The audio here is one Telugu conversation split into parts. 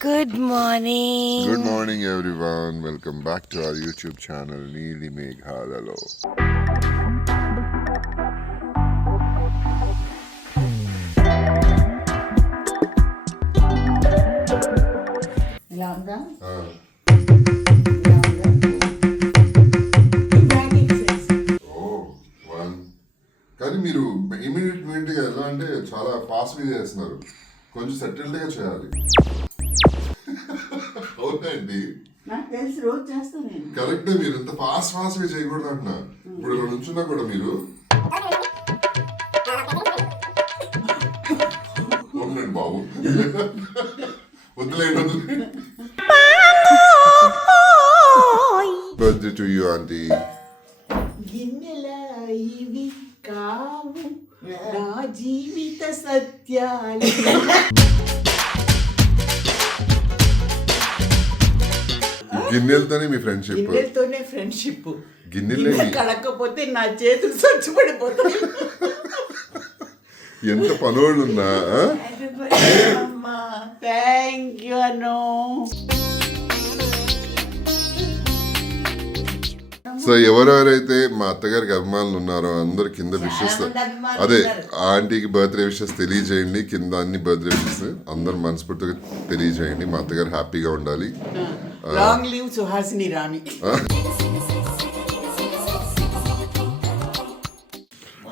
Good morning. Good morning, everyone. Welcome back to our YouTube channel, Neeli Meghalalo. కానీ మీరు ఇమీడియట్గా ఎలా అంటే చాలా ఫాస్ట్గా చేస్తున్నారు, కొంచెం సెటిల్డ్గా చేయాలి. అవునండి, నాకు తెలిసి రోజు చేస్తాను. కరెక్టే, మీరు ఇంత ఫాస్ట్గా చేయకూడదు అంటున్నా. ఇప్పుడు ఇలా నుంచున్నా కూడా మీరు వద్దులేండి బాబు, వద్దులేండి. Birthday to you aunty. గిన్నెల ఇవి కావు నా జీవిత సత్యాలు. గిన్నెలతోనే మీ ఫ్రెండ్షిప్. గిన్నెలతోనే ఫ్రెండ్షిప్. గిన్నెలే కడకపోతే నా చేతులు స్వచ్ఛపడిపోతాయి. ఎంత పనోళ్ళు ఉన్నా. Thank you Anu. సో ఎవరెవరైతే మా అత్తగారికి అభిమానులు ఉన్నారో అందరు కింద విషెస్, అదే ఆంటీకి బర్త్డే విషెస్ తెలియజేయండి. కింద అన్ని బర్త్డే విషెస్ అందరు మనస్ఫూర్తిగా తెలియజేయండి. మా అత్తగారు హ్యాపీగా ఉండాలి. లాంగ్ లివ్ సుహాసిని రాణి.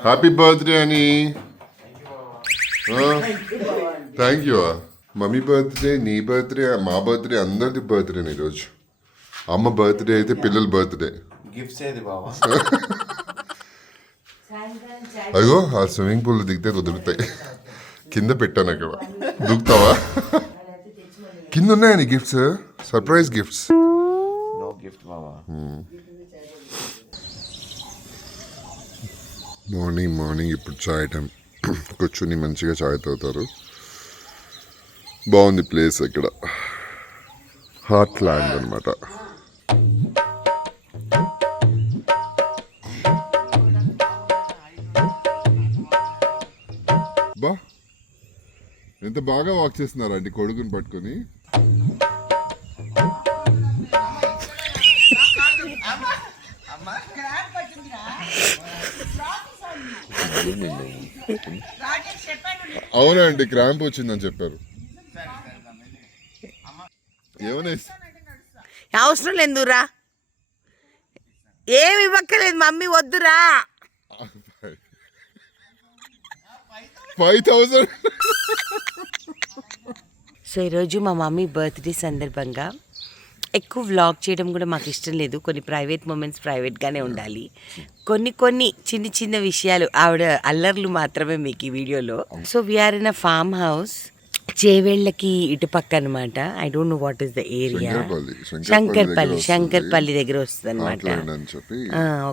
హ్యాపీ బర్త్డే అని. Thank you. మమ్మీ బర్త్డే, నీ బర్త్డే, మా బర్త్డే, అందరిది బర్త్డేనే ఈరోజు. అమ్మ బర్త్డే అయితే పిల్లల బర్త్డే. అయ్యో, ఆ స్విమ్మింగ్ పూల్ దిగితే కుదురుతాయి. కింద పెట్టాను అక్కడ, దూకుతావా? కింద ఉన్నాయని గిఫ్ట్స్, సర్ప్రైజ్ గిఫ్ట్స్. మార్నింగ్ ఇప్పుడు చాయ్ టైం. కూర్చుని మంచిగా చాయ్ తాగుతారు. బాగుంది ప్లేస్ ఇక్కడ, హార్ట్ ల్యాండ్ అనమాట. బా, ఎంత బాగా వాక్ చేస్తున్నారండి కొడుకుని పట్టుకొని. అవునండి, క్రాంప్ వచ్చిందని చెప్పారు. ఏమన్నా అవసరం లేదురా, ఏమి ఇవ్వక్కలేదు మమ్మీ, వద్దురా. 5,000. సో ఈరోజు మా మమ్మీ బర్త్డే సందర్భంగా ఎక్కువ వ్లాగ్ చేయడం కూడా మాకు ఇష్టం లేదు. కొన్ని ప్రైవేట్ మూమెంట్స్ ప్రైవేట్గానే ఉండాలి. కొన్ని చిన్న విషయాలు, ఆవిడ అల్లర్లు మాత్రమే మీకు ఈ వీడియోలో. So we're in a farm house, చేవేళ్ళకి ఇటుపక్క అనమాట. I don't know what is the area. Shankarpalli దగ్గర వస్తుంది అనమాట.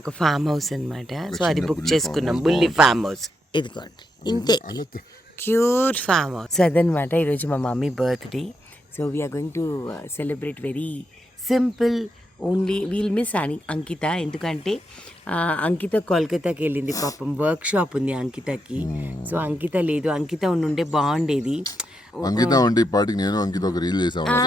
ఒక ఫామ్ హౌస్ అనమాట. సో అది బుక్ చేసుకున్నాం, బుల్లి ఫామ్ హౌస్. ఇదిగోండి, ఇంతే క్యూట్ ఫామ్ హౌస్. సో అదనమాట ఈరోజు మా mummy birthday. So we're going to celebrate very simple. Only we'll miss Ankita, ఎందుకంటే అంకిత కోల్కతాకి వెళ్ళింది పాపం. వర్క్ షాప్ ఉంది అంకితకి. సో అంకిత లేదు, అంకిత ఉండుంటే బాగుండేది. అంకిత ఉండి పాటికి నేను అంకిత ఒక రీల్ చేసాము.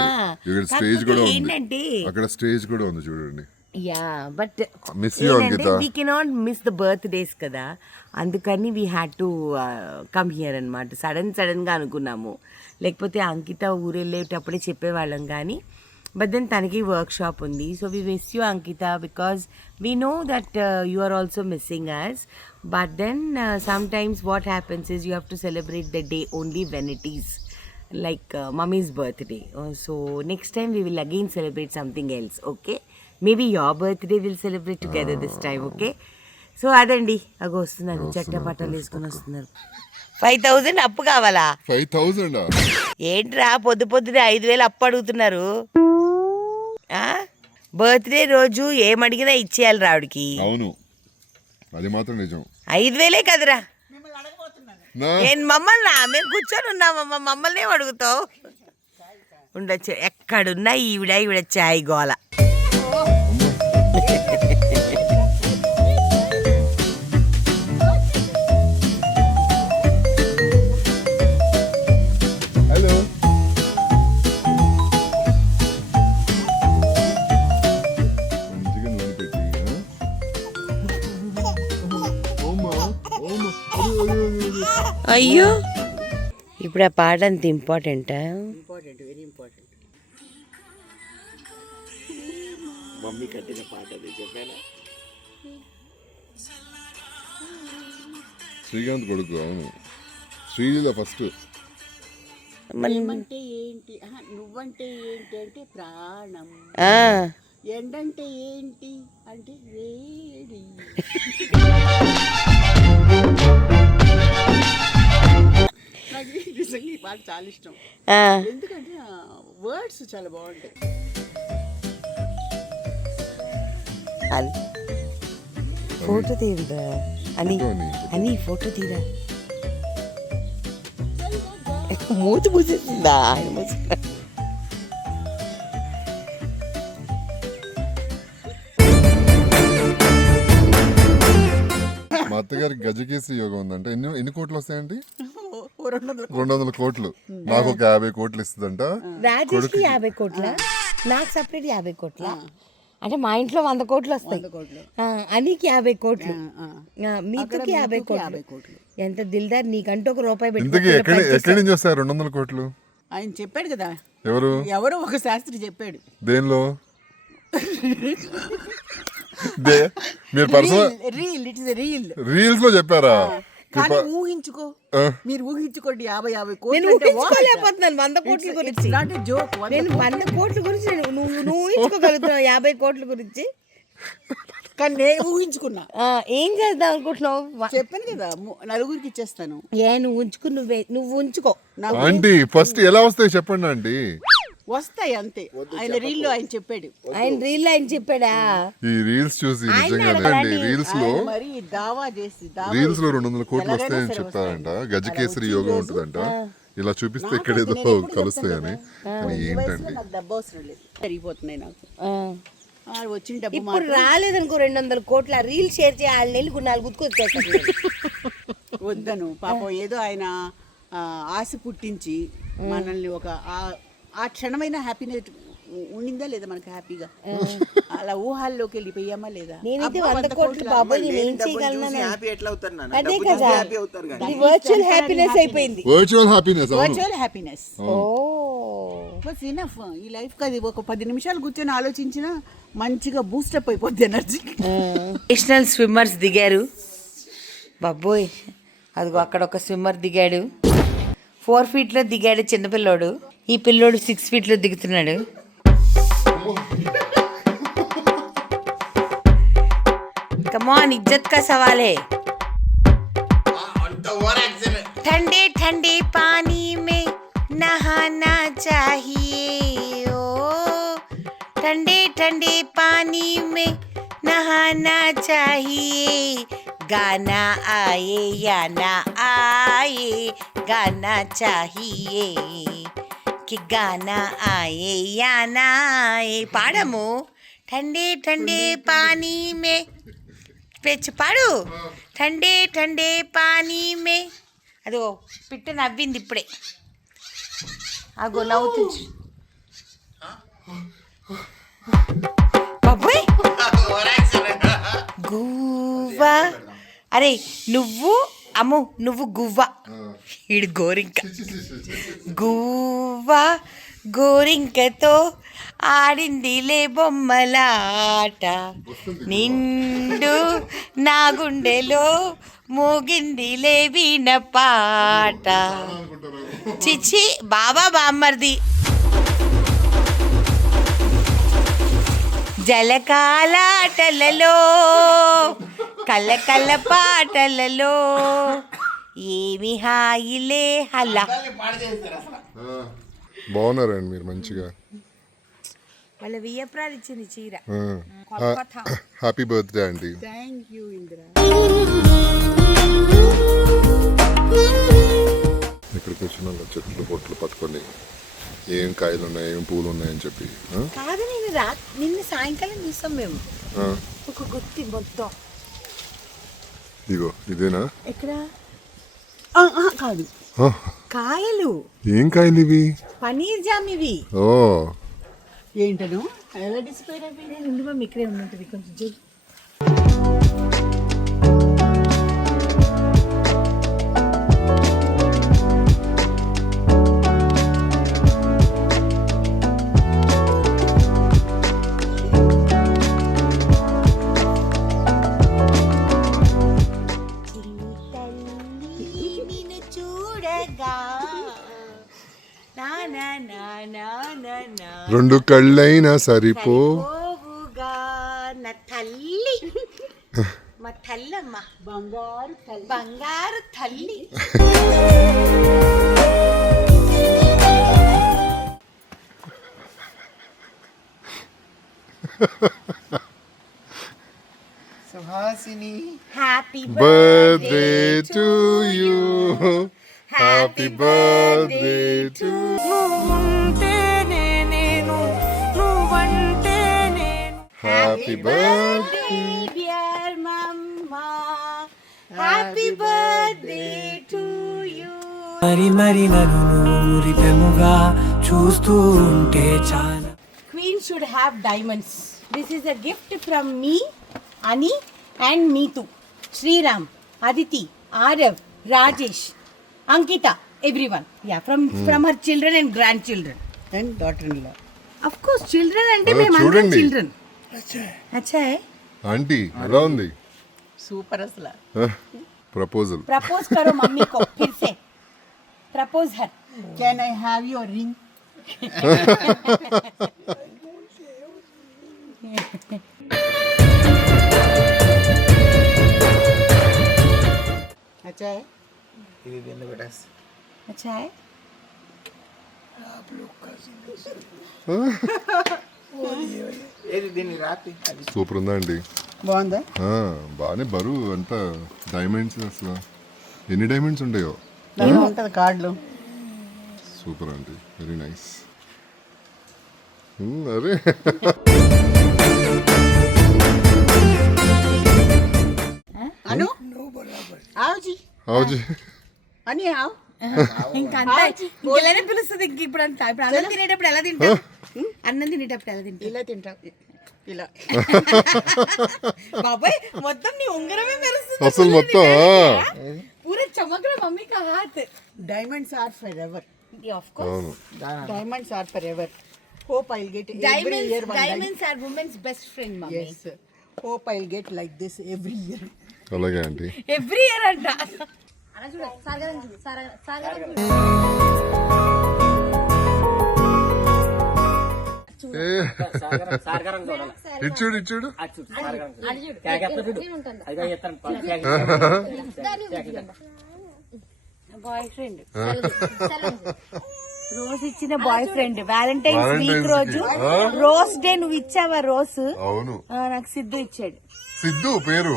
ఇక్కడ స్టేజ్ కూడా ఉంది, అక్కడ స్టేజ్ కూడా ఉంది చూడండి. Yeah, but Ankita we cannot miss the birthdays కదా, అందుకని we had to come here అనమాట. సడన్గా అనుకున్నాము, లేకపోతే అంకిత ఊరెళ్ళేటప్పుడే చెప్పేవాళ్ళం కానీ. బట్ దెన్ తనకి వర్క్ షాప్ ఉంది. So we miss you Ankita, because we know that you are also missing us. But then sometimes what happens is you have to celebrate the day only when it is like mummy's birthday. So next time we will again celebrate something else, okay? Maybe your birthday we'll celebrate together this time, okay? So అదండి, అగో వస్తున్నారు, చట్టపట్టాలు వేసుకొని వస్తున్నారు. 5,000 అప్పు కావాలా? 5,000 ఏంట్రా పొద్దునే 5,000 అప్పు అడుగుతున్నారు? బర్త్డే రోజు ఏమడిగినా ఇచ్చేయాలి రావుడికి. అవును, అది మాత్రం నిజం. 5,000 కదరా. నేను మమ్మల్ని, మేము కూర్చొని ఉన్నామమ్మా, మమ్మల్ని ఏం అడుగుతావు? ఉండొచ్చు, ఎక్కడున్నా ఈవిడ చాయ్ గోల. అయ్యో ఇప్పుడు ఆ పాట అంత ఇంపార్టెంటా? Important, very important. మమ్మీ కట్టిన పాట అది చెప్పానా? శ్రీకాంత్ కొడుకు. అవును, శ్రీలీల ఫస్ట్. ఏమంటే ఏంటి, నువ్వంటే ఏంటి అంటే ప్రాణం, ఎండంటే ఏంటి అంటే వేడి. నాకు నిజంగా ఈ పాట చాలా ఇష్టం, ఎందుకంటే వర్డ్స్ చాలా బాగుంటాయి. ఫోటో తీయదా అని ఫోటో తీరా మూతి పూసేసిందా ఆయన ముసుగు. మా అత్తగారికి గజకేసరి యోగం ఉందంట. ఎన్ని కోట్లు వస్తాయండి? 200 కోట్లు. నాకు ఒక 50 కోట్లు ఇస్తుందంట. రాజేష్కి 50 కోట్ల, నాకు సపరేట్ 50 కోట్ల. అంటే మా ఇంట్లో 100 కోట్లు వస్తాయి. అనికి 50 కోట్లు, మీకుకి 50 కోట్లు. ఎంత దిల్దార్, నీకంటూ ఒక రూపాయి పెట్టి. ఎక్కడి నుంచి వస్తాయి 200 కోట్లు? ఆయన చెప్పాడు కదా. ఎవరో ఒక శాస్త్రి చెప్పాడు. దేనిలో? మీరు పర్సనల్ రీల్స్ లో చెప్పారా? కానీ ఊహించుకో, మీరు ఊహించుకోండి 50 కోట్లు. నేను ఊహించుకోలేకపోతున్నాను 100 కోట్ల గురించి. నేను 100 కోట్ల గురించి నువ్వు ఊహించుకోగలుగుతున్నావు 50 కోట్ల గురించి. కానీ నేను ఊహించుకున్నా. ఏం చేద్దాం అనుకుంటున్నావు? చెప్పాను కదా, నలుగురికి ఇచ్చేస్తాను. నువ్వు ఉంచుకో. ఆంటీ ఫస్ట్ ఎలా వస్తాయి చెప్పండి ఆంటీ. వస్తాయి అంతే. ఆయన రీల్లో ఆయన చెప్పాడా? ఈ రీల్స్ చూసి నిజంగానే రీల్స్ లో మరి దావా చేసి రీల్స్ లో 200 కోట్లు వస్తాయని చెప్తారంట. గజకేసరి యోగం ఉంటుందంట. ఇలా చూపిస్తే ఇక్కడేదో కలుస్తాయని. ఏంటండి డబ్బు అవసరం లేదు, సరిపోతున్నాయి నాకు. వచ్చిన డబ్బు ఇప్పుడు రాలేదనుకో 200 కోట్ల రీల్ షేర్ చేయాలి. నెలకు 4 గుర్తుకొచ్చేస్తాను. వద్దను పాపం, ఏదో ఆయన ఆశ పుట్టించి మనల్ని ఒక ఆ క్షణమైన హ్యాపీనెస్ ఉండిందా లేదా మనకి హ్యాపీగా? అలా ఊహాల్లోకి వెళ్ళిపోయామా లేదా? నేనైతే 100 కోట్లు బాబాయ్ నేను ఏం చేయగలను? హ్యాపీ ఎట్లా అవుతారు నాన్న? అదే కదా, వర్చువల్ హ్యాపీనెస్ అయిపోయింది. Virtual happiness bus enough. ఈ లైఫ్ కది ఒక 10 నిమిషాలు కూర్చొని ఆలోచించినా మంచిగా బూస్టప్ అయిపోద్ది ఎనర్జీ. నేషనల్ స్విమ్మర్స్ దిగారు బాబోయ్. అదిగో అక్కడ ఒక స్విమ్మర్ దిగాడు. 4 ఫీట్లో దిగాడు చిన్నపిల్లోడు. ఈ పిల్లోడు 6 ఫీట్లో దిగుతున్నాడు. कमॉन, इज्जत का सवाल है. ठंडे ठंडे पानी में नहाना चाहिए. ओ ठंडे ठंडे पानी में नहाना चाहिए. गाना आए या ना आए, गाना चाहिए. कि गाना आए या ना आए. पाड़मो ठंडे ठंडे पानी में పెచ్చు పాడు. ठंडे ठंडे पानी में. అదో పిట్ట నవ్వింది ఇప్పుడే. అగో నవ్వుతుంది బాబోయ్. గువ్వా. అరే నువ్వు అమ్ము, నువ్వు గువ్వ. ఈడు గోరింక. గువ్వ గోరింకతో ఆడిందిలే బొమ్మలాట. నిండు నా గుండెలో మోగిందిలే వీణ పాట. చిచి బాబా బామ్మర్ది. జలకాలాటలలో కళ్ళ పాటలలో ఏమి హాయిలే హలా. బాగున్నారండి మీరు మంచిగా. వాళ్ళ వియ్యప్రాలు ఇచ్చింది చీర. హ్యాపీ బర్త్డే అండి. Thank you Indira. ఇక్కడికి వచ్చిన చెట్లు పొట్లు పట్టుకొని ఏం కాయలు ఉన్నాయి, ఏం పూలు ఉన్నాయని చెప్పి. కాదు, నిన్న సాయంకాలం చూసాం మేము ఒక గుత్తి మొత్తం. ఇగో ఇదేనా? ఎక్కడ? కాదు, కాయలు. ఏం కాయలు ఇవి? పనీర్ జామ్ ఇవి. ఓ ఏంటను ఎలా డిస్ప్లే అయిపోయింది? ఇక్కడే ఉన్నట్టు కొంచెం. నిన్ను చూడగా నా నా నా నా నా నా రెండు కళ్ళైనా సరిపో పోవుగా నా తల్లి మా తల్లమ్మ బంగారు తల్లి Suhasini happy birthday to you happy birthday to happy birthday dear మమ్మా హ్యాపీ బర్త్డే టు యూ మరి మరి నన్ను ఊరిపెముగా చూస్తూ ఉంటే చాలా Queen should have diamonds. This is a gift from me, Ani, and Neetu. Sriram, Aditi, Arav, Rajesh, Ankita, everyone. Yeah, from her children and grandchildren. And daughter in law. Of course, children and అదే చూడండి. children. अच्छा है. ఆంటీ ఎలా ఉంది సూపర్ అసలు. ప్రపోజల్ Propose करो मम्मी को फिर से. Propose her. Can I have your ring? अच्छा है. ఇది దీన్ని పెట్టేసి अच्छा है. ఏది దీన్ని రాపి అది సూపర్ ఉందా అండి బాగుందా? బాగానే బరువు అంతా డైమండ్స్ అసలు ఎన్ని డైమండ్స్ ఉంటాయో దాంట్లో ఉంటుంది కార్డులు. సూపర్ ఆంటీ వెరీ నైస్ అరే అను ఆవు జీ అవుజీ అని ఆవు. ఇంకా అంతా ఇంకెలానే పిలుస్తుంది ఇంక ఇప్పుడు అంతా ఇప్పుడు అన్నం తినేటప్పుడు ఎలా తింటాం అన్నం తినేటప్పుడు ఎలా తింటాం ఇలా తింటావు ఇలా. బాబాయ్ మొత్తం నీ ఉంగరమే మెరుస్తుంది అసలు మొత్తం పూరా చమక్ మమ్మీ కా హాత్ diamonds are forever. Of course అవును diamonds are forever. Hope I'll get every year one. Diamonds are women's best friend mummy Yes. Hope I'll get like this every year. అలాగే ఆంటీ ఎవ్రీ ఇయర్ అంట ఇచ్చుడు ఇచ్చుడు బాయ్ ఫ్రెండ్ రోజ్ ఇచ్చిన బాయ్ ఫ్రెండ్ వ్యాలంటైన్స్ వీక్ రోజు రోజ్ డే నువ్వు ఇచ్చావా రోజ్ అవును నాకు సిద్ధు ఇచ్చాడు సిద్ధు పేరు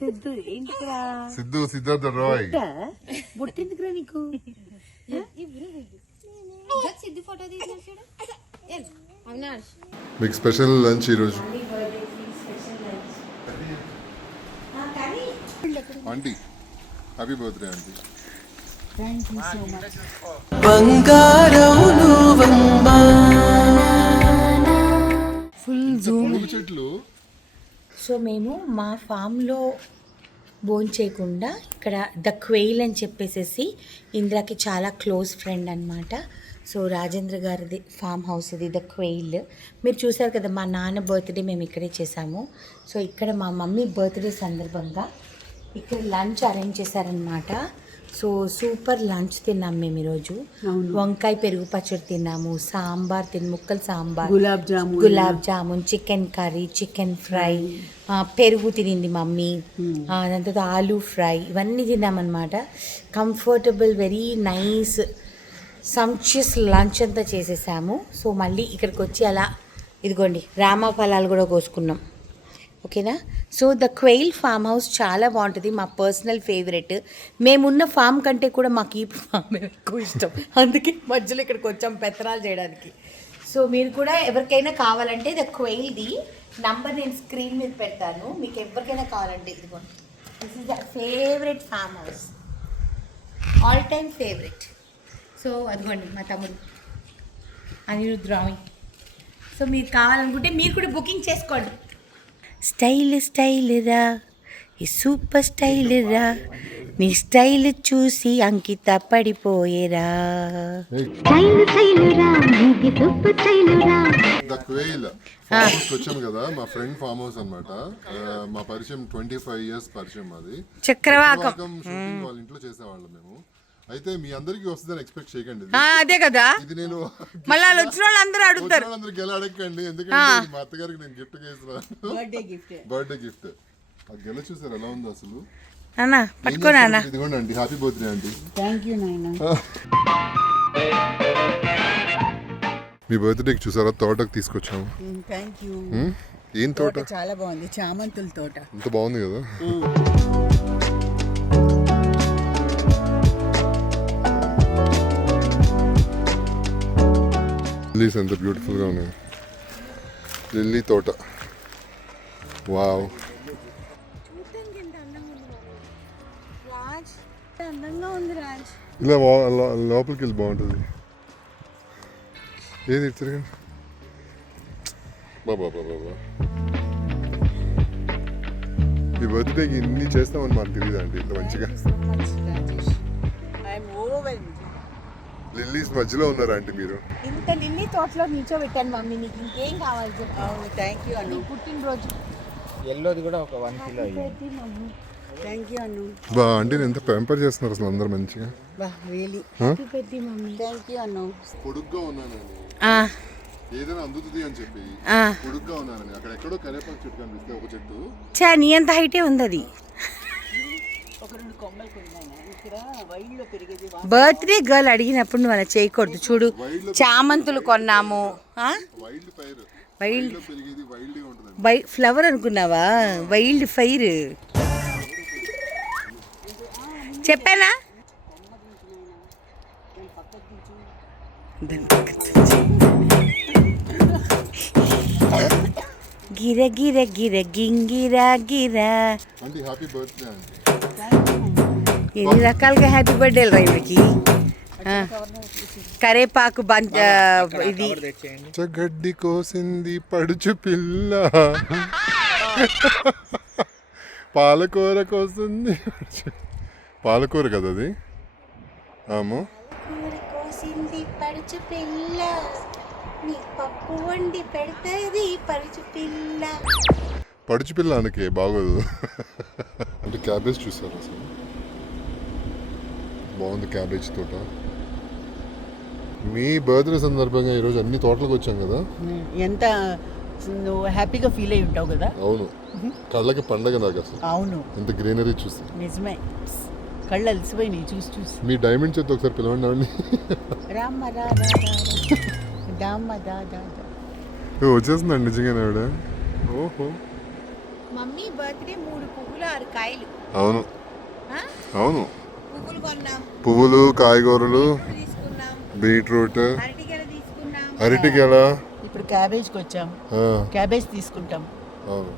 సిద్ధు ఏంటిరా సిద్ధు సిద్ధార్థ రాయ్ బుట్టిందికురా నీకు సిద్ధి ఫోటో తీసేసాడు అవినాష్ మీకు స్పెషల్ లంచ్ ఈరోజు ఆంటీ హ్యాపీ బర్త్డే ఆంటీ బంగారం నువ్వమ్మా ఫుల్ జూమ్ పువ్వు చెట్లు సో మేము మా ఫామ్లో బోన్ చేయకుండా ఇక్కడ ద క్వెయిల్ అని చెప్పేసేసి ఇంద్రాకి చాలా క్లోజ్ ఫ్రెండ్ అనమాట. సో రాజేంద్ర గారిది ఫామ్ హౌస్ ఇది ద క్వెయిల్. మీరు చూసారు కదా మా నాన్న బర్త్డే మేము ఇక్కడే చేసాము. సో ఇక్కడ మా మమ్మీ బర్త్డే సందర్భంగా ఇక్కడ లంచ్ అరేంజ్ చేశారనమాట. సో సూపర్ లంచ్ తిన్నాం మేము ఈరోజు. వంకాయ పెరుగు పచ్చడి తిన్నాము, సాంబార్ ముక్కలు sambar, gulab jamun, chicken curry, chicken fry, పెరుగు తినింది మమ్మీ, దాని తర్వాత ఆలూ ఫ్రై, ఇవన్నీ తిన్నామన్నమాట. కంఫర్టబుల్ వెరీ నైస్ సంచియస్ లంచ్ అంతా చేసేసాము. సో మళ్ళీ ఇక్కడికి వచ్చి అలా ఇదిగోండి రామ ఫలాలు కూడా కోసుకున్నాం. ఓకేనా. So the quail farm house చాలా బాగుంటుంది, మా పర్సనల్ ఫేవరెట్. మేమున్న ఫామ్ కంటే కూడా మాకు ఈ ఫామ్ ఎక్కువ ఇష్టం, అందుకే మధ్యలో ఇక్కడికి వచ్చాం పెత్తనాలు చేయడానికి. సో మీరు కూడా ఎవరికైనా కావాలంటే ద క్వెయిల్ది నంబర్ నేను స్క్రీన్ మీద పెడతాను, మీకు ఎవరికైనా కావాలంటే ఇదిగోండి. This is the favourite farm house, all time favourite. So అదిగోండి మా తమ్ముడు అనిరుద్ రావి. సో మీరు కావాలనుకుంటే మీరు కూడా బుకింగ్ చేసుకోండి. స్టైల్ స్టైల్ రా, ఈ సూపర్ స్టైల్ రా, నీ స్టైల్ చూసి అంకిత పడిపోయేరా. ద క్వేల్ ఫామ్ హౌస్ వచ్చాను కదా, మా ఫ్రెండ్ ఫామ్ హౌస్ అన్నమాట. మా పరిచయం 25 years పరిచయం అది. చక్రవాకం షూటింగ్ వాళ్ళ ఇంట్లో చేసేవాళ్ళం మేము. అయితే మీ అందరికి వస్తుందని ఎక్స్పెక్ట్ చేయకండి. అదే కదా, ఇది నేను మళ్ళీ వాళ్ళు వచ్చిన వాళ్ళు అందరూ అడుగుతారు. అందరికి ఎలా అడగండి, ఎందుకంటే మా అత్తగారికి నేను గిఫ్ట్ చేస్తున్నాను. Birthday gift. ఆ గెల చూసారు ఎలా ఉంది అసలు? అన్నా పట్టుకోనా అన్న. ఇదిగోండి aunty, happy birthday aunty. Thank you నాయనా. మీ బర్త్డేకి చూసారా తోటకు తీసుకొచ్చాము. Thank you. ఏం తోట? చాలా బాగుంది, చామంతుల తోట. ఇంత బాగుంది కదా. లిల్లీస్ ఎంత బ్యూటిఫుల్గా ఉన్నాయి. లిల్లీ తోట. వావ్. అందంగా ఉంది రాజ్. ఇలా లోపలికి వెళ్ళి బాగుంటుంది. ఏది తిరగండి. బాబా బాబా బాబా, ఈ బర్త్డేకి ఇన్ని చేస్తామని మాకు తెలియదు అండి. ఇంత మంచిగా లిల్లీస్ మధ్యలో ఉన్నారా ఆంటీ మీరు? ఇంత లిల్లీ తోటలో నిల్చోబెట్టాను మమ్మీ, నీకు ఇంకేం కావాలి చెప్పు. థ్యాంక్ యూ అను. పుట్టినరోజు. ఎల్లోది కూడా ఒక 1 kilo థ్యాంక్ యూ అను. బా అంటే ఎంత పెంపర్ చేస్తున్నారు అసలు అందరు మంచిగా. బా రియలీ మమ్మీ. థ్యాంక్ యూ అను. పొడుగ్గా ఉన్నానని ఏదైనా అందుతుంది అని చెప్పి పొడుగ్గా ఉన్నానని అక్కడ ఎక్కడో కరేపాకు చెట్టు కనిపిస్తే ఒక చెట్టు చా నీ అంత హైటే ఉంది అది. ఒక 2 కొమ్మలు కొన్నాను ఇక్కడ వైల్డ్లో పెరిగేది. బర్త్డే గర్ల్ అడిగినప్పుడు నువ్వు అలా చేయకూడదు. చూడు చామంతులు కొన్నాము. Wild fire. వైల్డ్ పెరిగేది వైల్డ్గా ఉంటుంది. ఫ్లవర్ అనుకున్నావా? వైల్డ్ ఫైర్ చెప్పానా? గిర గిర గిర గింగిరా గిరా. అంటే హ్యాపీ బర్త్డే అండి. ఎన్ని రకాలుగా హ్యాపీ బర్త్డేలు రా ఇవిడికి. కరేపాకు ఇది గడ్డి కోసింది పడుచు పిల్ల, పాలకూర కోసింది. పాలకూర కదా అది. ఆమో కోసింది పడుచు పిల్ల, నీ పప్పు వండి పెడతది పడుచు పిల్ల. పడుచు పిల్ల అనకే బాగోదు. అంటే క్యాబేజ్ చూసారు అసలు, బాగుంది క్యాబేజ్ తోట. మీ బర్త్డే సందర్భంగా ఈరోజు అన్ని తోటలకు వచ్చాం కదా. ఎంత నువ్వు హ్యాపీగా ఫీల్ అయి ఉంటావు కదా. అవును, కళ్ళకి పండగ నాకు అసలు. అవును, ఎంత గ్రీనరీ చూసి నిజమే. కళ్ళు అలసిపోయినాయి చూసి చూసి. మీ డైమండ్ చేతి ఒకసారి పిలవండి ఆవిడని. రామ్మ రా దామ్మ దా దా. వచ్చేస్తుందండి నిజంగానే ఆవిడ. ఓహో మమ్మీ బర్త్డే 3 పువ్వులు 6 కాయలు. అవును అవును, పువ్వులు కొన్నాం, పువ్వులు కాయగూరలు తీసుకున్నాం, బీట్రూట్, అరటిగెల తీసుకున్నాం. అరటిగెల. ఇప్పుడు క్యాబేజ్కి వచ్చాం, క్యాబేజ్ తీసుకుంటాం. అవును,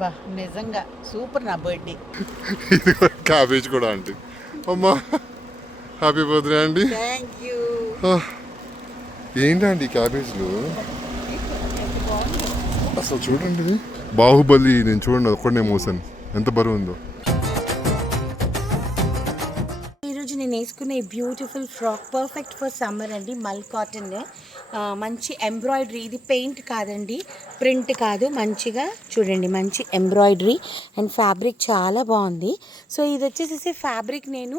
బా నిజంగా సూపర్ నా బర్త్డే. ఇది క్యాబేజ్ కూడా ఆంటీ. అమ్మా హ్యాపీ బర్త్డే అండి. Thank you. ఏంటండి క్యాబేజ్లు అసలు చూడండి. ఇది బాహుబలి, నేను చూడండి ఒక్కడనే మోసాను, ఎంత బరువు ఉందో. ఈరోజు నేను వేసుకున్న ఈ beautiful frock perfect for summer అండి. మల్ కాటన్, మంచి ఎంబ్రాయిడరీ. ఇది పెయింట్ కాదండి, ప్రింట్ కాదు, మంచిగా చూడండి మంచి ఎంబ్రాయిడరీ అండ్ ఫ్యాబ్రిక్ చాలా బాగుంది. సో ఇది వచ్చేసేసి ఫ్యాబ్రిక్ నేను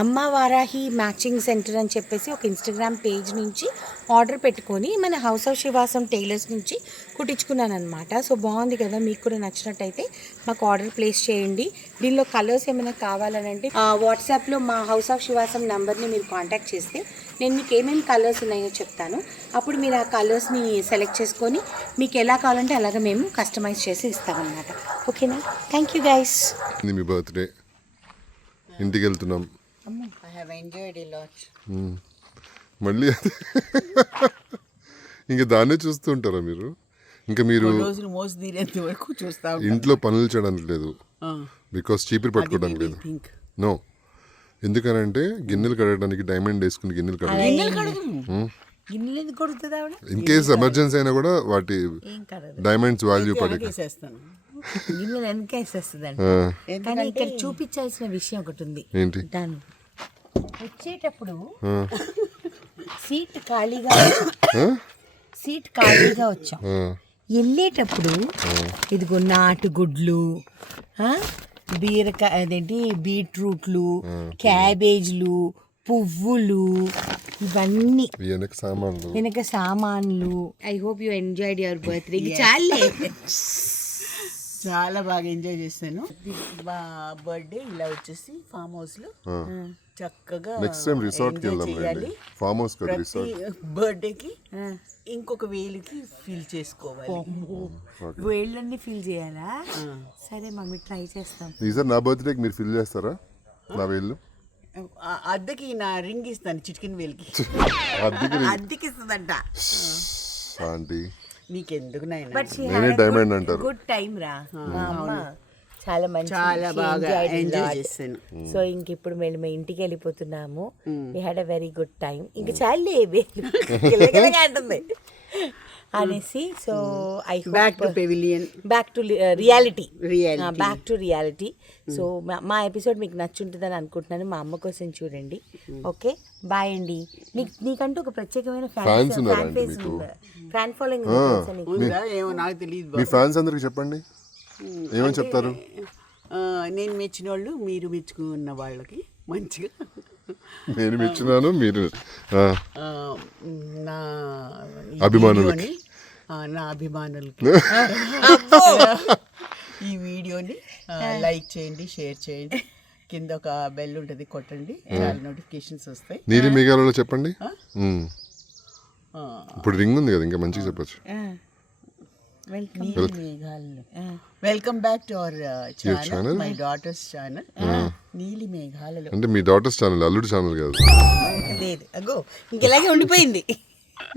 అమ్మ వారాహి మ్యాచింగ్ సెంటర్ అని చెప్పేసి ఒక ఇన్స్టాగ్రామ్ పేజ్ నుంచి ఆర్డర్ పెట్టుకొని మన హౌస్ ఆఫ్ శివాసం టైలర్స్ నుంచి కుట్టించుకున్నాను అనమాట. సో బాగుంది కదా, మీకు కూడా నచ్చినట్టయితే మాకు ఆర్డర్ ప్లేస్ చేయండి. దీనిలో కలర్స్ ఏమైనా కావాలనంటే వాట్సాప్లో మా హౌస్ ఆఫ్ శివాసం నెంబర్ని మీరు కాంటాక్ట్ చేస్తే నేను మీకు ఏమేమి కలర్స్ ఉన్నాయో చెప్తాను. అప్పుడు మీరు ఆ కలర్స్ని సెలెక్ట్ చేసుకొని మీకు ఎలా కావాలంటే అలాగ మేము కస్టమైజ్ చేసి ఇస్తామన్నమాట. ఓకేనా? Thank you guys. Me birthday ఇంటికి వెళ్తున్నాం. I have enjoyed a lot. మళ్ళీ ఇంకా దాన్నే చూస్తూ ఉంటారా మీరు? ఇంకా మీరు రోజులు మోసి తీరేంత వరకు చూస్తా ఇంట్లో పనులు చేయడానికి లేదు, బికాస్ చీపురు పట్టుకోవడానికి లేదు. నో, ఎందుకనంటే గిన్నెలు కడగడానికి డైమండ్ వేసుకుని గిన్నెలు కడగాలి. గిన్నెలు ఎందుకు కొడుతుంది ఆవిడ? ఇన్ కేస్ ఎమర్జెన్సీ అయినా కూడా వాటి డైమండ్స్ వాల్యూ పడే. గిన్నె వెనకేసేస్తుందంట. ఆ, కానీ ఇక్కడ చూపించాల్సిన విషయం ఒకటి ఉంది. ఏంటి? దాన్ని వచ్చేటప్పుడు సీట్ ఖాళీగా వచ్చాం. వెళ్ళేటప్పుడు ఇదిగో నాటుగుడ్లు, బీరకాయ అదేంటి బీట్రూట్లు, క్యాబేజ్లు, పువ్వులు, ఇవన్నీ వెనక సామాన్లు. I hope you enjoyed your birthday. చాలే, చాలా బాగా ఎంజాయ్ చేశాను. మా బర్త్డే ఇలా వచ్చేసి ఫామ్ హౌస్ లో చక్కగా నెక్స్ట్ టైం రిసార్ట్ కి వెళ్దాం రండి. ఫామ్ హౌస్ కదా రిసార్ట్. బర్త్డేకి ఇంకొక వేలుకి ఫీల్ చేసుకోవాలి. వేళ్ళన్నీ ఫీల్ చేయాలా? సరే మమ్మీ, ట్రై చేస్తాం. ఈసారి నా బర్త్డేకి మీరు ఫిల్ చేస్తారా నా వేళ్ళు? అద్దెకి నా రింగ్ ఇస్తాను, చిటికిన వేలికి. అద్దెకి ఇస్తుందంట ఆంటీ. నీకెందుకు నాయన? బట్ నేనే డైమండ్ అంటారు. గుడ్ టైం రా మా అమ్మ. చాలా మంచి, చాలా బాగా ఎంజాయ్ చేశాను. సో ఇంక ఇప్పుడు మేము ఇంటికి వెళ్ళిపోతున్నాము. We had a very good time. ఇంక చాలే అంటుంది అనేసి. So I back to pavilion, back to reality, Reality. Back to reality. So మా ఎపిసోడ్ మీకు నచ్చుంటుందని అనుకుంటున్నాను. మా అమ్మ కోసం చూడండి. ఓకే, బాయ్ అండి. నీకంటూ ఒక ప్రత్యేకమైన Fans ఉన్నారా అండి మీకు? ఫ్యాన్ ఫాలోయింగ్ ఉందా ఏమో నాకు తెలియదు. మీ ఫ్యాన్స్ అందరికి చెప్పండి, ఏమని చెప్తారు? నేను మెచ్చిన వాళ్ళు మీరు మెచ్చుకున్న వాళ్ళకి మంచిగా నేను మెచ్చినాను, మీరు నా అభిమానులకి. నా అభిమానులకి ఈ వీడియోని లైక్ చేయండి, షేర్ చేయండి. కింద ఒక బెల్ ఉంటుంది, కొట్టండి, చాలా నోటిఫికేషన్స్ వస్తాయి. నీలి మేఘాలలో చెప్పండి. ఇప్పుడు రింగ్ ఉంది కదా, ఇంకా మంచిగా చెప్పచ్చు. Welcome back to our channel, my daughters channel, నీలి మేఘాలలో. అంటే మీ డాటర్స్ ఛానల్, అల్లుడి ఛానల్ కాదు. లేదు, అగో ఇంకెలాగే ఉండిపోయింది.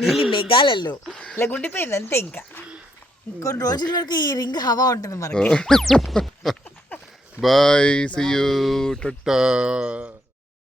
నీలి మేఘాలలో ఇలాగ ఉండిపోయింది అంతే. ఇంకా కొన్ని రోజుల వరకు ఈ రింగ్ హవా ఉంటుంది మనకి. Bye, see you, Tata.